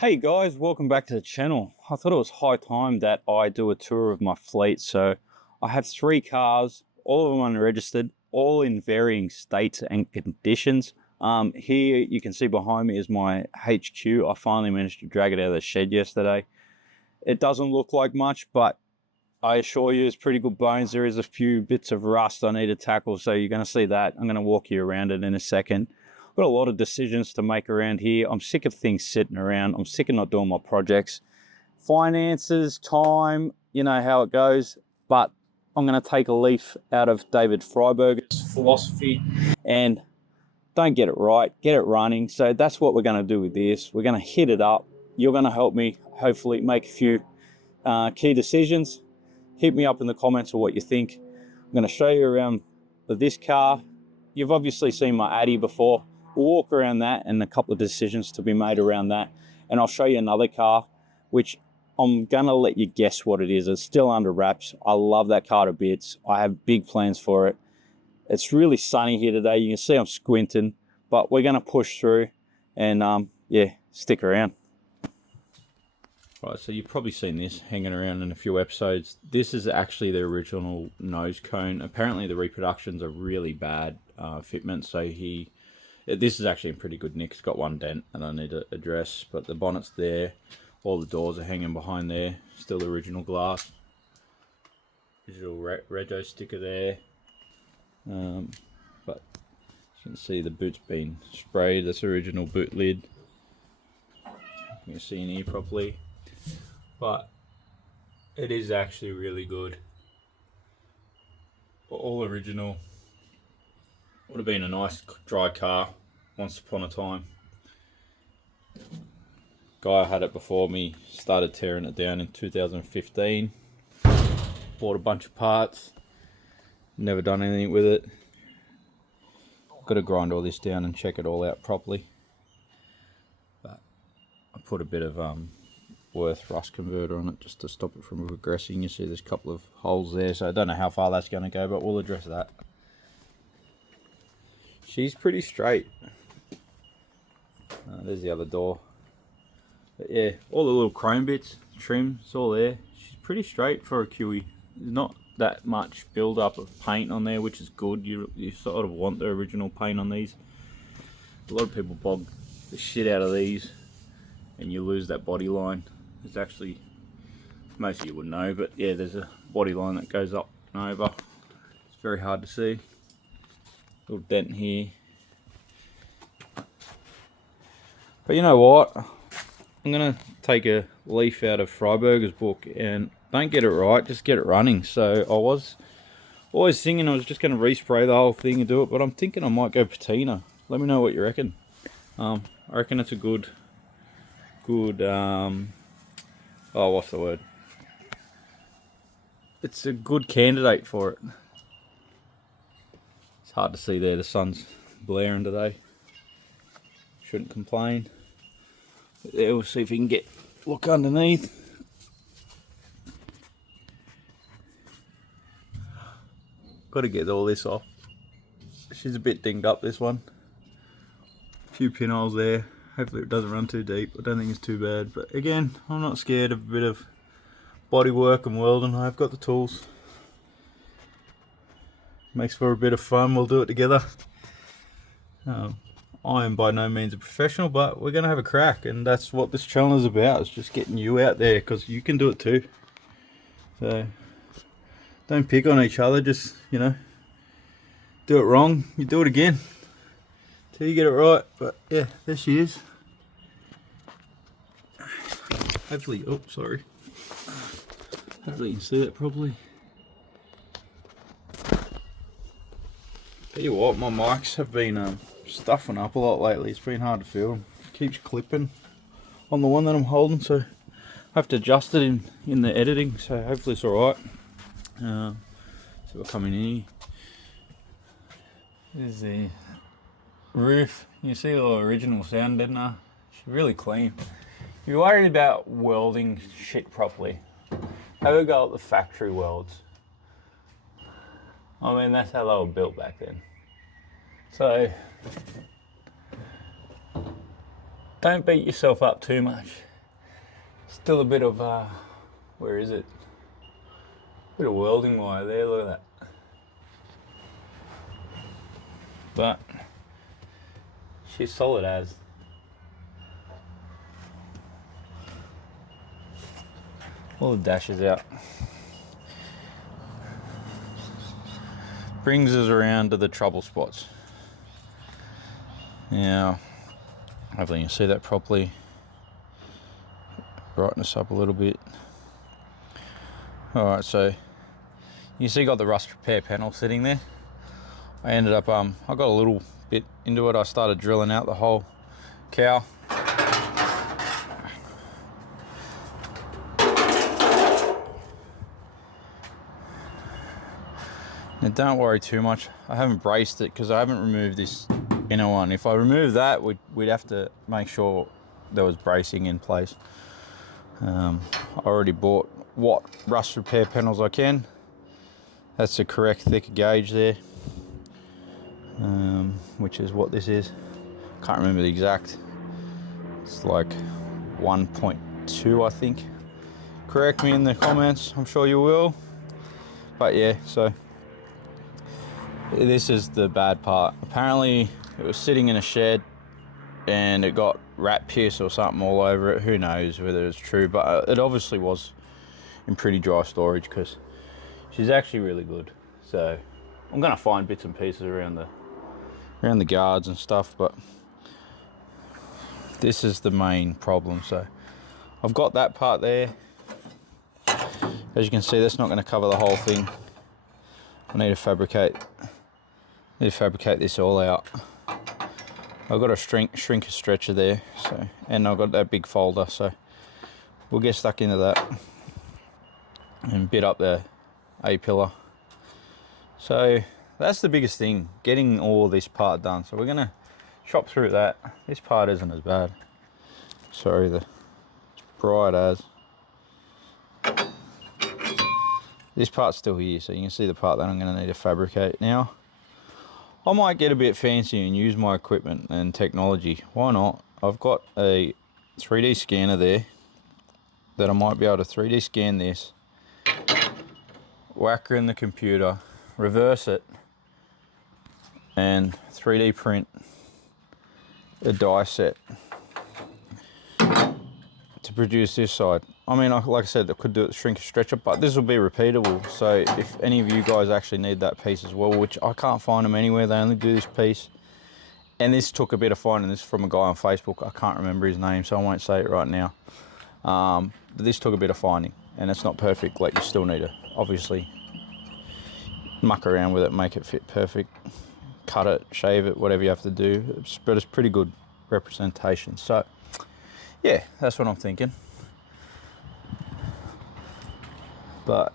Hey guys, welcome back to the channel. I thought it was high time that I do a tour of my fleet. So I have 3 cars, all of them unregistered, all in varying states and conditions. Here you can see behind me is my HQ. I finally managed to drag it out of the shed yesterday. It doesn't look like much, but I assure you it's pretty good bones. There is a few bits of rust I need to tackle, so you're going to see that. I'm going to walk you around it in a second. Got a lot of decisions to make around here. I'm sick of things sitting around. I'm sick of not doing my projects. Finances, time, you know how it goes. But I'm going to take a leaf out of David Freiberger's philosophy and don't get it right, get it running. So that's what we're going to do with this. We're going to hit it up. You're going to help me hopefully make a few key decisions. Hit me up in the comments of what you think. I'm going to show you around this car. You've obviously seen my Addy before. We'll walk around that and a couple of decisions to be made around that. And I'll show you another car, which I'm going to let you guess what it is. It's still under wraps. I love that car to bits. I have big plans for it. It's really sunny here today. You can see I'm squinting, but we're going to push through and yeah, stick around. Right, so you've probably seen this hanging around in a few episodes. This is actually the original nose cone. Apparently the reproductions are really bad fitment, so this is actually in pretty good nick. It's got one dent and I need to address, but the bonnet's there. All the doors are hanging behind there. Still the original glass. Digital rego sticker there. But you can see the boot's been sprayed. That's the original boot lid. You can see in here properly. But it is actually really good. All original. Would have been a nice dry car once upon a time. Guy had it before me started tearing it down in 2015. Bought a bunch of parts. Never done anything with it. Got to grind all this down and check it all out properly. But I put a bit of Worth rust converter on it just to stop it from regressing. You see there's a couple of holes there, so I don't know how far that's going to go, but we'll address that. She's pretty straight. There's the other door. But yeah, all the little chrome bits, trim, it's all there. She's pretty straight for a QE. There's not that much build up of paint on there, which is good. You sort of want the original paint on these. A lot of people bog the shit out of these and you lose that body line. There's actually, most of you would know, but yeah, there's a body line that goes up and over. It's very hard to see. Little dent here. But you know what? I'm gonna take a leaf out of Freiberger's book and don't get it right, just get it running. So I was always thinking I was just gonna respray the whole thing and do it, but I'm thinking I might go patina. Let me know what you reckon. I reckon it's a good, oh, what's the word? It's a good candidate for it. It's hard to see there, the sun's blaring today. Shouldn't complain. But there, we'll see if we can look underneath. Got to get all this off. She's a bit dinged up, this one. A few pinholes there. Hopefully it doesn't run too deep. I don't think it's too bad, but again, I'm not scared of a bit of body work and welding. I've got the tools. Makes for a bit of fun. We'll do it together. I am by no means a professional, but we're going to have a crack, and that's what this channel is about. It's just getting you out there, because you can do it too. So don't pick on each other. Just, you know, do it wrong, you do it again till you get it right. But yeah, there she is. Hopefully, oh sorry, hopefully you can see that properly. Tell you what, my mics have been stuffing up a lot lately. It's been hard to film. It keeps clipping on the one that I'm holding, so I have to adjust it in the editing, so hopefully it's alright. So we're coming in here. There's the roof. You see the original sound deadener. It's really clean. If you're worried about welding shit properly, have a go at the factory welds. I mean, that's how they were built back then. So don't beat yourself up too much. Still a bit of, where is it? Bit of welding wire there, look at that. But she's solid as. All the dashes out. Brings us around to the trouble spots. Now, hopefully you can see that properly. Brighten us up a little bit. Alright, so you see got the rust repair panel sitting there. I ended up, I got a little bit into it. I started drilling out the whole cowl. Now don't worry too much. I haven't braced it because I haven't removed this inner one. If I remove that, we'd have to make sure there was bracing in place. I already bought what rust repair panels I can. That's the correct thicker gauge there, which is what this is. Can't remember the exact. It's like 1.2, I think. Correct me in the comments, I'm sure you will. But yeah, so this is the bad part. Apparently it was sitting in a shed and it got rat piss or something all over it. Who knows whether it's true, but it obviously was in pretty dry storage because she's actually really good. So I'm gonna find bits and pieces around the guards and stuff, but this is the main problem. So I've got that part there. As you can see, that's not going to cover the whole thing. I need to fabricate this all out. I've got a shrink a stretcher there, so, and I've got that big folder, so we'll get stuck into that and bit up the A-pillar. So that's the biggest thing, getting all of this part done. So we're gonna chop through that. This part isn't as bad. Sorry, it's bright as. This part's still here, so you can see the part that I'm gonna need to fabricate. Now, I might get a bit fancy and use my equipment and technology. Why not? I've got a 3D scanner there that I might be able to 3D scan this, whack her in the computer, reverse it, and 3D print a die set to produce this side. I mean, like I said, I could do it shrink a stretcher, but this will be repeatable. So if any of you guys actually need that piece as well, which I can't find them anywhere, they only do this piece. And this took a bit of finding. This from a guy on Facebook. I can't remember his name, so I won't say it right now. But this took a bit of finding, and it's not perfect. Like, you still need to obviously muck around with it, make it fit perfect, cut it, shave it, whatever you have to do. But it's pretty good representation. So yeah, that's what I'm thinking. But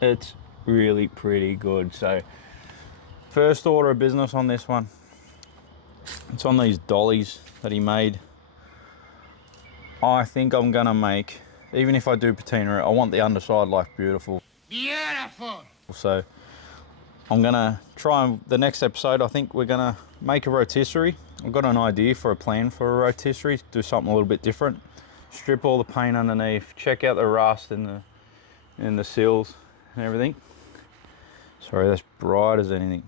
it's really pretty good. So first order of business on this one, it's on these dollies that he made. I think I'm gonna make, even if I do patina it, I want the underside like beautiful. Beautiful. So I'm gonna try, and the next episode I think we're gonna make a rotisserie. I've got an idea for a plan for a rotisserie, do something a little bit different. Strip all the paint underneath, check out the rust in the seals and everything. Sorry, that's bright as anything.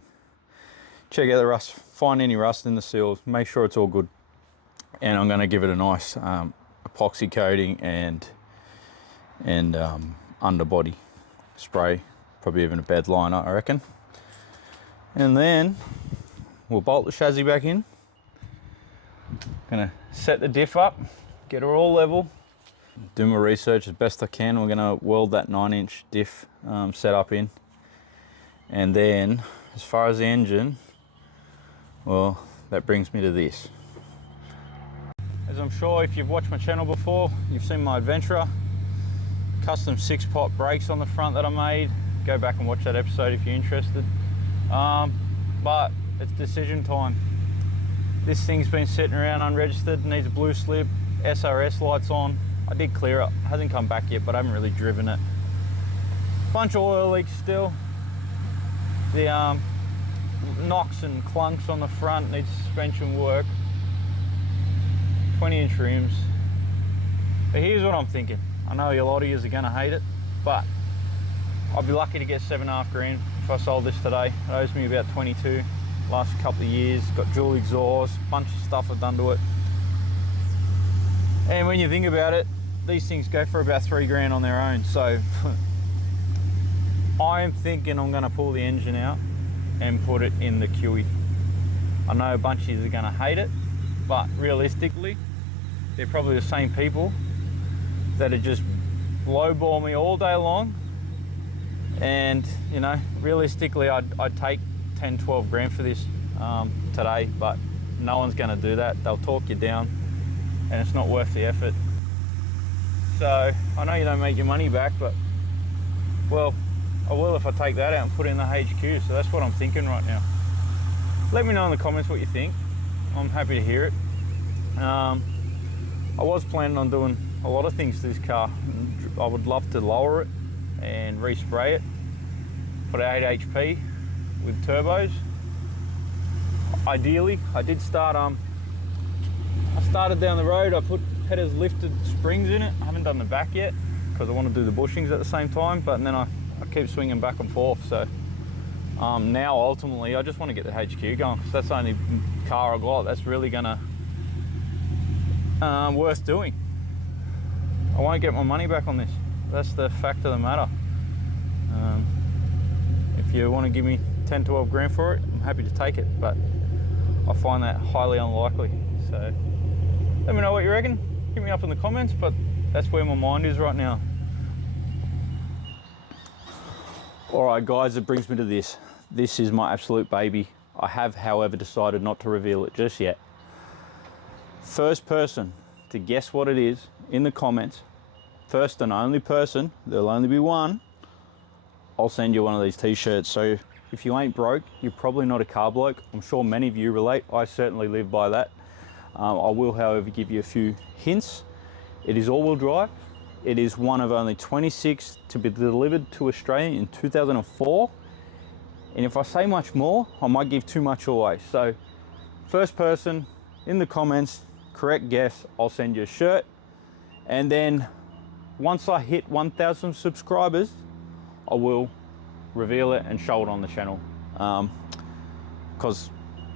Check out the rust, find any rust in the seals, make sure it's all good. And I'm gonna give it a nice epoxy coating and underbody spray, probably even a bed liner, I reckon. And then we'll bolt the chassis back in. Gonna set the diff up, get her all level, do my research as best I can. We're gonna weld that 9-inch diff set up in. And then as far as the engine, well, that brings me to this. As I'm sure if you've watched my channel before, you've seen my Adventra. Custom 6-pot brakes on the front that I made. Go back and watch that episode if you're interested. But it's decision time. This thing's been sitting around unregistered, needs a blue slip, SRS lights on. I did clear it, hasn't come back yet, but I haven't really driven it. Bunch of oil leaks still. The knocks and clunks on the front, needs suspension work. 20-inch rims, But here's what I'm thinking. I know a lot of you are going to hate it, but I'd be lucky to get 7.5 grand if I sold this today. It owes me about 22 last couple of years. Got dual exhaust, bunch of stuff I've done to it. And when you think about it, these things go for about 3 grand on their own. So I'm thinking I'm going to pull the engine out and put it in the QE. I know a bunch of you are going to hate it, but realistically, they're probably the same people that are just lowball me all day long. And you know, realistically, I'd take 10, 12 grand for this today, but no one's going to do that. They'll talk you down, and it's not worth the effort. So I know you don't make your money back, but well, I will if I take that out and put it in the HQ. So that's what I'm thinking right now. Let me know in the comments what you think. I'm happy to hear it. I was planning on doing a lot of things to this car. I would love to lower it and respray it, put 8 HP with turbos. Ideally, I did start, I started down the road, I put headers lifted springs in it. I haven't done the back yet because I want to do the bushings at the same time, but then I keep swinging back and forth. So now ultimately I just want to get the HQ going, because that's the only car I got that's really gonna worth doing. I want to get my money back on this. That's the fact of the matter. If you want to give me 10, 12 grand for it, I'm happy to take it, but I find that highly unlikely. So let me know what you reckon. Hit me up in the comments, but that's where my mind is right now. All right, guys, it brings me to this. This is my absolute baby. I have, however, decided not to reveal it just yet. First person to guess what it is in the comments, first and only person, there'll only be one, I'll send you one of these t-shirts. So if you ain't broke, you're probably not a car bloke. I'm sure many of you relate. I certainly live by that. I will, however, give you a few hints. It is all-wheel drive. It is one of only 26 to be delivered to Australia in 2004. And if I say much more, I might give too much away. So first person in the comments, correct guess, I'll send you a shirt. And then once I hit 1,000 subscribers, I will reveal it and show it on the channel. Because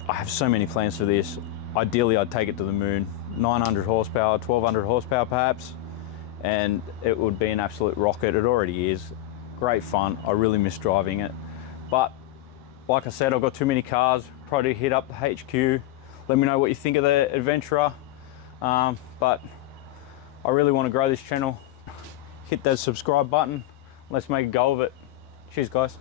I have so many plans for this. Ideally, I'd take it to the moon. 900 horsepower, 1,200 horsepower perhaps, and it would be an absolute rocket. It already is. Great fun. I really miss driving it. But like I said, I've got too many cars. Probably hit up the HQ. Let me know what you think of the Adventra. But I really want to grow this channel. Hit that subscribe button. Let's make a go of it. Cheers, guys.